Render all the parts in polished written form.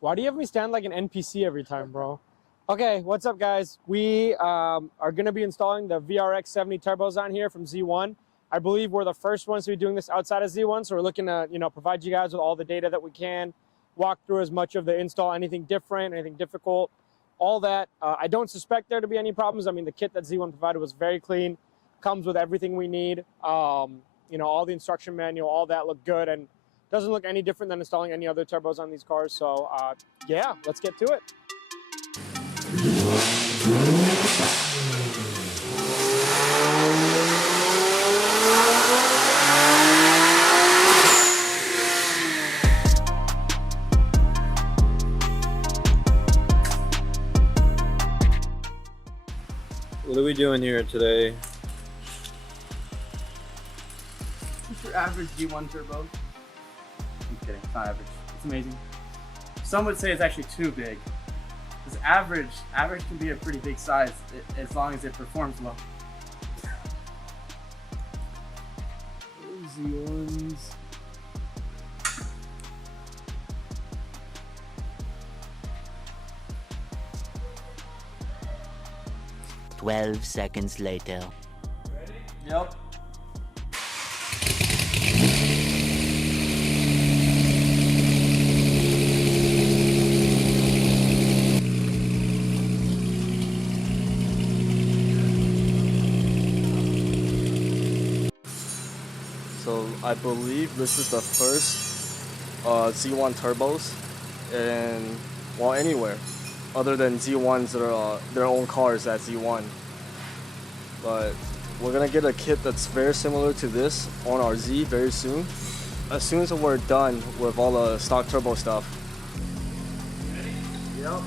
Why do you have me stand like an NPC every time, bro? Okay, what's up, guys? We are going to be installing the VRX70 turbos on here from Z1. I believe we're the first ones to be doing this outside of Z1, so we're looking to, provide you guys with all the data that we can, walk through as much of the install, anything different, anything difficult, all that. I don't suspect there to be any problems. I mean, the kit that Z1 provided was very clean, comes with everything we need. All the instruction manual, all that looked good, and doesn't look any different than installing any other turbos on these cars. So yeah, let's get to it. What are we doing here today? Just your average G1 turbo. I'm kidding, it's not average. It's amazing. Some would say it's actually too big. Because average can be a pretty big size as long as it performs well. Z1s. "12 seconds later." Ready? Yep. So I believe this is the first Z1 turbos in, well, anywhere other than Z1's their own cars at Z1. But we're gonna get a kit that's very similar to this on our Z very soon. As soon as we're done with all the stock turbo stuff. Ready? Yep.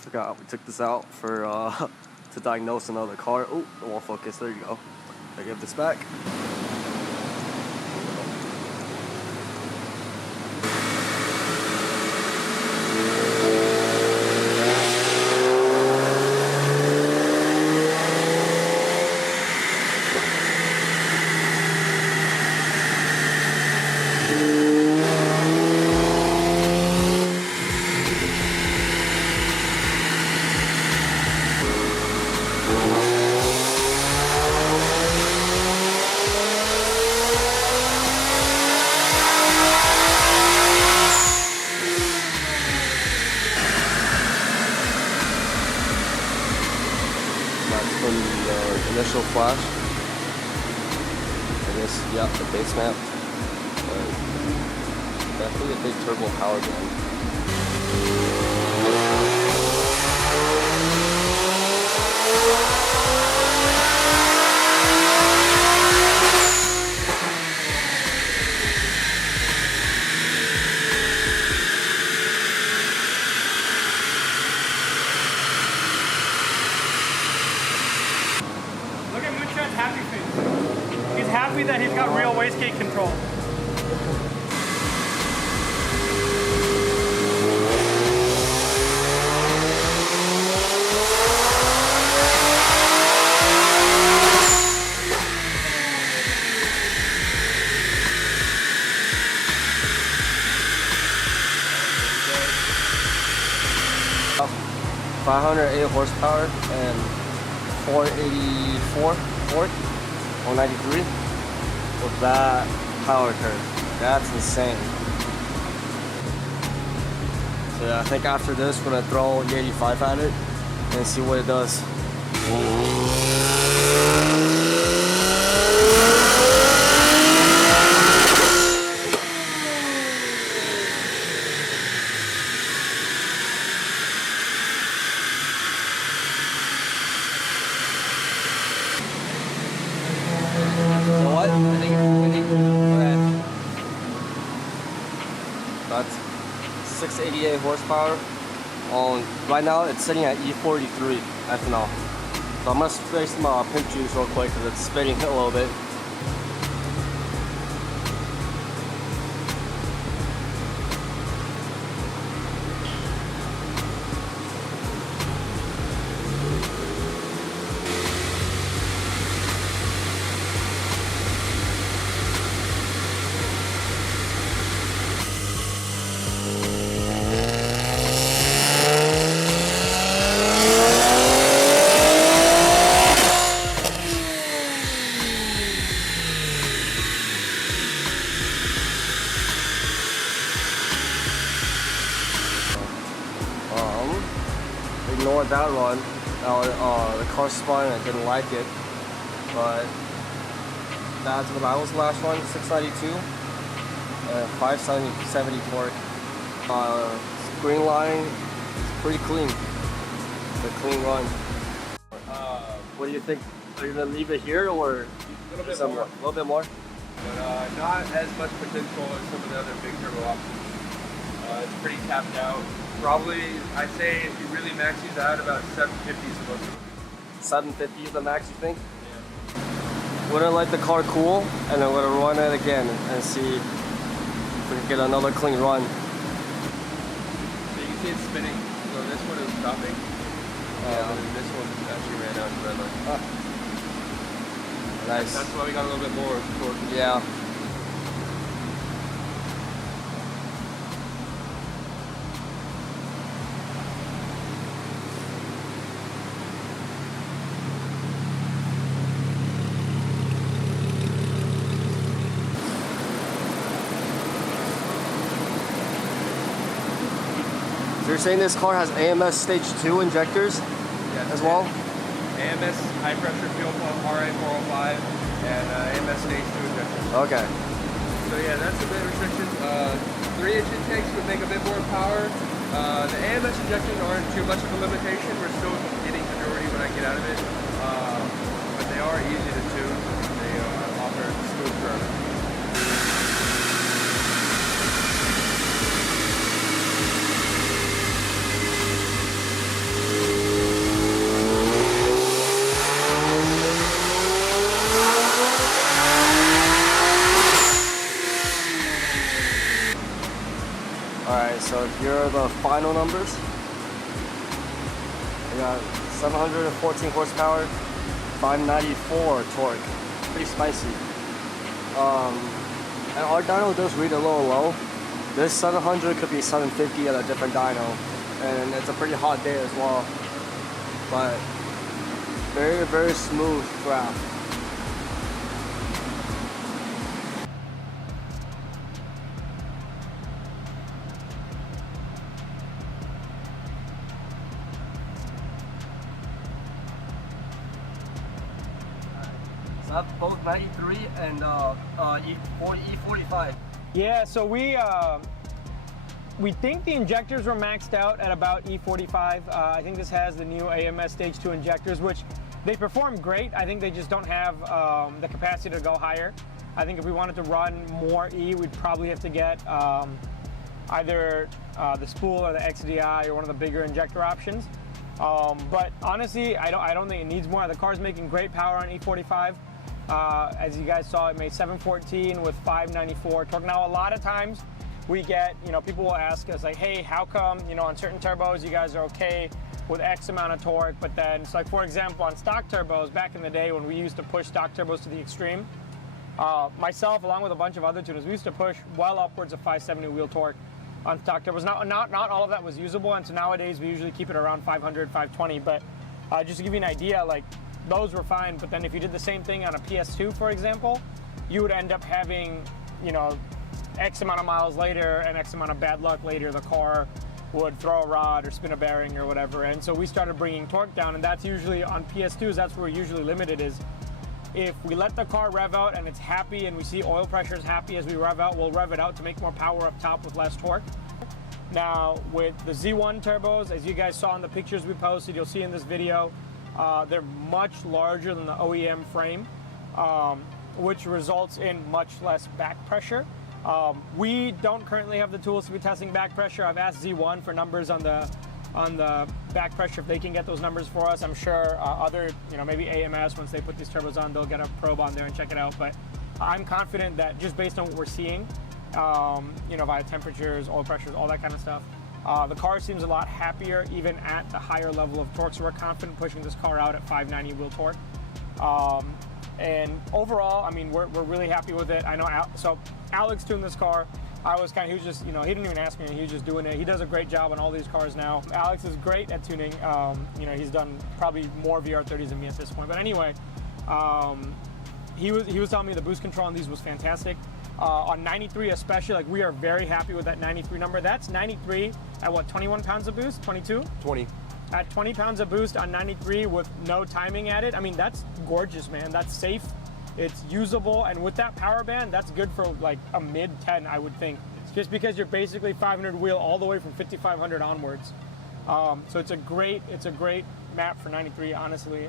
Forgot we took this out for to diagnose another car. Oh, it won't focus. There you go. I give this back. From the initial flash. I guess, yeah, the base map. But definitely a big turbo power band. Look at Moonshine's happy face. He's happy that he's got real wastegate control. Up 508 horsepower and 484 torque, 193 with that power curve. That's insane. So yeah, I think after this we're gonna throw the 85 at it and see what it does. You know what? I think we need. Go ahead. That's 688 horsepower. Right now it's sitting at E43 ethanol. So I'm gonna spray some pimp juice real quick because it's spitting a little bit. Ignore that run. The car spun and I didn't like it. But that's what I was last run, 692. 570 torque. Green line is pretty clean. It's a clean run. What do you think? Are you gonna leave it here or A little bit more, but not as much potential as some of the other big turbo options. It's pretty tapped out. Probably, I'd say if you really max these out, about 750 is supposed to be. 750 is the max, you think? Yeah. We're gonna let the car cool and then we're gonna run it again and see if we can get another clean run. So you can see it spinning. So this one is stopping. And then this one actually ran out to red line. Nice. That's why we got a little bit more torque. Yeah. So you're saying this car has AMS stage 2 injectors as well? AMS high pressure fuel pump RA405 and AMS stage 2 injectors. Okay. So yeah, that's a bit of restrictions. 3-inch intakes would make a bit more power. The AMS injectors aren't too much of a limitation. We're still getting majority when I get out of it. But they are easy to tune. They offer smooth curve. Alright, so here are the final numbers. We got 714 horsepower, 594 torque. Pretty spicy. And our dyno does read a little low. This 700 could be 750 at a different dyno. And it's a pretty hot day as well. But very, very smooth draft. So that's both 93 and E45. Yeah, so we think the injectors were maxed out at about E45. I think this has the new AMS Stage 2 injectors, which they perform great. I think they just don't have the capacity to go higher. I think if we wanted to run more E, we'd probably have to get either the spool or the XDI or one of the bigger injector options. But honestly, I don't think it needs more. The car's making great power on E45. As you guys saw, it made 714 with 594 torque. Now, a lot of times we get, people will ask us like, hey, how come, on certain turbos you guys are okay with X amount of torque, but then it's like, for example, on stock turbos back in the day when we used to push stock turbos to the extreme, myself along with a bunch of other tuners, we used to push well upwards of 570 wheel torque on stock turbos. Not all of that was usable, and so nowadays we usually keep it around 500, 520, but just to give you an idea, like, those were fine, but then if you did the same thing on a PS2, for example, you would end up having, X amount of miles later and X amount of bad luck later, the car would throw a rod or spin a bearing or whatever. And so we started bringing torque down, and that's usually on PS2s, that's where we're usually limited is if we let the car rev out and it's happy and we see oil pressure is happy as we rev out, we'll rev it out to make more power up top with less torque. Now, with the Z1 turbos, as you guys saw in the pictures we posted, you'll see in this video, they're much larger than the OEM frame, which results in much less back pressure. We don't currently have the tools to be testing back pressure. I've asked Z1 for numbers on the back pressure if they can get those numbers for us. I'm sure other, maybe AMS, once they put these turbos on, they'll get a probe on there and check it out. But I'm confident that just based on what we're seeing, via temperatures, oil pressures, all that kind of stuff, the car seems a lot happier even at the higher level of torque. So we're confident pushing this car out at 590 wheel torque. And overall, I mean, we're really happy with it. I know, so Alex tuned this car. I was he was just, he didn't even ask me, he was just doing it. He does a great job on all these cars now. Alex is great at tuning. He's done probably more VR30s than me at this point. But anyway, he was telling me the boost control on these was fantastic. On 93 especially, like, we are very happy with that 93 number. That's 93 at what, 21 pounds of boost, 22? 20. At 20 pounds of boost on 93 with no timing added. I mean, that's gorgeous, man. That's safe. It's usable, and with that power band, that's good for like a mid 10, I would think. Just because you're basically 500 wheel all the way from 5500 onwards. So it's a great map for 93, honestly.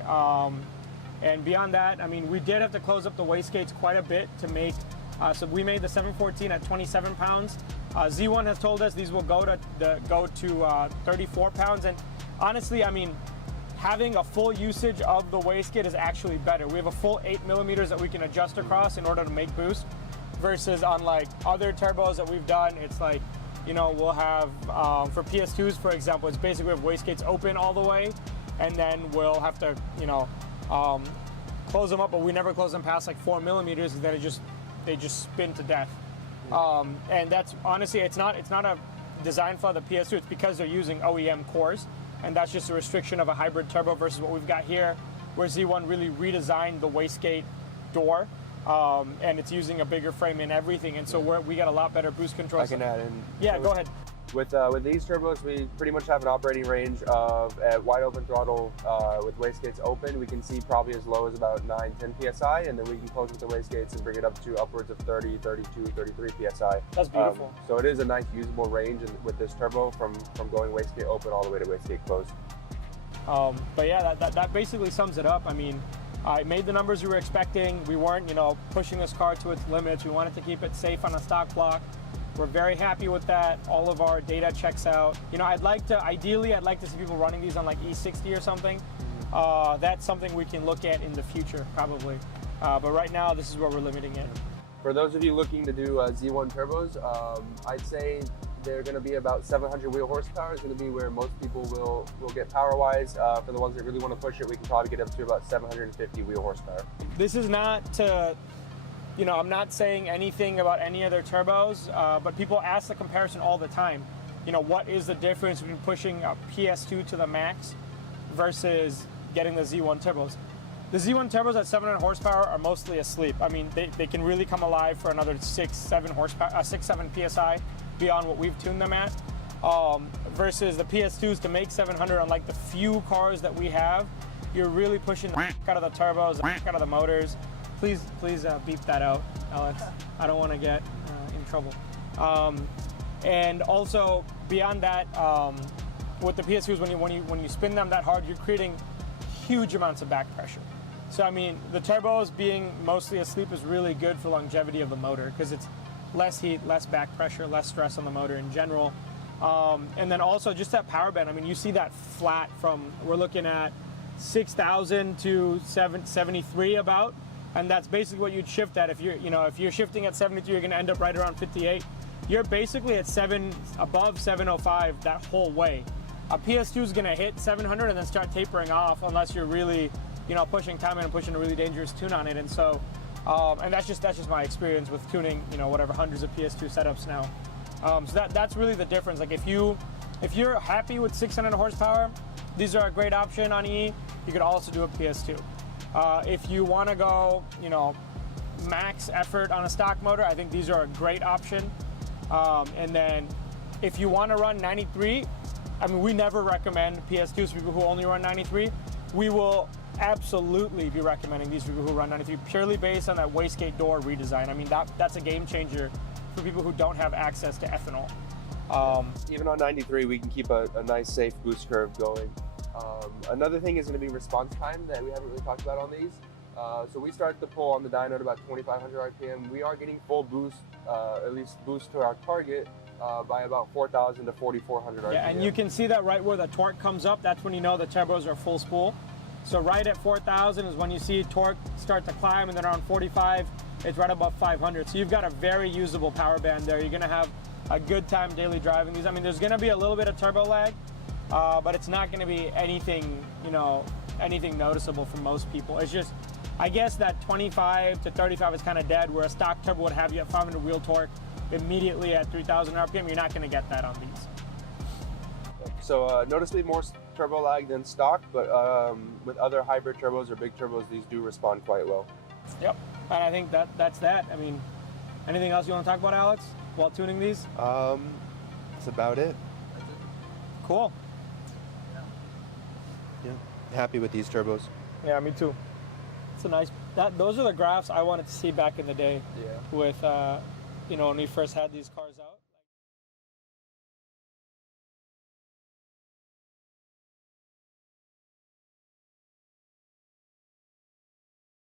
And beyond that, I mean, we did have to close up the wastegates quite a bit to make. So we made the 714 at 27 pounds. Z1 has told us these will go to 34 pounds, and honestly, I mean, having a full usage of the wastegate is actually better. We have a full 8 millimeters that we can adjust across in order to make boost, versus on like other turbos that we've done, it's like, we'll have, for PS2s, for example, it's basically we have wastegates open all the way, and then we'll have to, close them up, but we never close them past like 4 millimeters, and then they just spin to death. And that's, honestly, it's not a design flaw of the PS2, it's because they're using OEM cores. And that's just a restriction of a hybrid turbo versus what we've got here, where Z1 really redesigned the wastegate door, and it's using a bigger frame and everything, and so we got a lot better boost control. I can add in. Yeah, go ahead. With these turbos, we pretty much have an operating range of, at wide open throttle, with wastegates open, we can see probably as low as about 9-10 psi, and then we can close with the wastegates and bring it up to upwards of 30, 32, 33 psi. That's beautiful. So it is a nice usable range with this turbo from going wastegate open all the way to wastegate closed. But yeah, that basically sums it up. I mean, I made the numbers we were expecting. We weren't, pushing this car to its limits. We wanted to keep it safe on a stock block. We're very happy with that. All of our data checks out. Ideally, I'd like to see people running these on like E60 or something. That's something we can look at in the future, probably. But right now, this is where we're limiting it. For those of you looking to do Z1 turbos, I'd say they're going to be about 700 wheel horsepower is going to be where most people will get power-wise. For the ones that really want to push it, we can probably get up to about 750 wheel horsepower. This is not to... I'm not saying anything about any other turbos, but people ask the comparison all the time. What is the difference between pushing a PS2 to the max versus getting the Z1 turbos? The Z1 turbos at 700 horsepower are mostly asleep. I mean, they can really come alive for another 6-7 horsepower, 6-7 psi beyond what we've tuned them at. Versus the PS2s, to make 700 on like the few cars that we have, you're really pushing the out of the turbos, the out of the motors. Please beep that out, Alex. I don't want to get in trouble. And also beyond that, with the PS2s, when you spin them that hard, you're creating huge amounts of back pressure. So I mean, the turbos being mostly asleep is really good for longevity of the motor because it's less heat, less back pressure, less stress on the motor in general. And then also just that power band. I mean, you see that flat from, we're looking at 6,000 to 773 about. And that's basically what you'd shift at. If you're shifting at 73, you're going to end up right around 58. You're basically at above 705 that whole way. A PS2 is going to hit 700 and then start tapering off unless you're really, pushing time in and pushing a really dangerous tune on it. And so, and that's just my experience with tuning, whatever hundreds of PS2 setups now. So that's really the difference. Like if you're happy with 600 horsepower, these are a great option on E. You could also do a PS2. If you want to go, max effort on a stock motor, I think these are a great option. And then if you want to run 93, I mean, we never recommend PS2s for people who only run 93. We will absolutely be recommending these for people who run 93 purely based on that wastegate door redesign. I mean, that's a game changer for people who don't have access to ethanol. Even on 93, we can keep a nice, safe boost curve going. Another thing is going to be response time that we haven't really talked about on these. So we start the pull on the dyno at about 2,500 RPM. We are getting full boost, at least boost to our target by about 4,000 to 4,400 RPM. Yeah, and you can see that right where the torque comes up, that's when you know the turbos are full spool. So right at 4,000 is when you see torque start to climb, and then around 45, it's right above 500. So you've got a very usable power band there. You're gonna have a good time daily driving these. I mean, there's gonna be a little bit of turbo lag, but it's not gonna be anything, you know, anything noticeable for most people. It's just, I guess that 25 to 35 is kind of dead, where a stock turbo would have you at 500 wheel torque immediately at 3,000 RPM. You're not gonna get that on these. So noticeably more turbo lag than stock, but with other hybrid turbos or big turbos, these do respond quite well. Yep, and I think that's that. I mean, anything else you want to talk about, Alex, while tuning these? That's about it. Cool. Yeah, happy with these turbos. Yeah, me too. It's a nice. Those are the graphs I wanted to see back in the day. Yeah. With, you know, when we first had these cars out.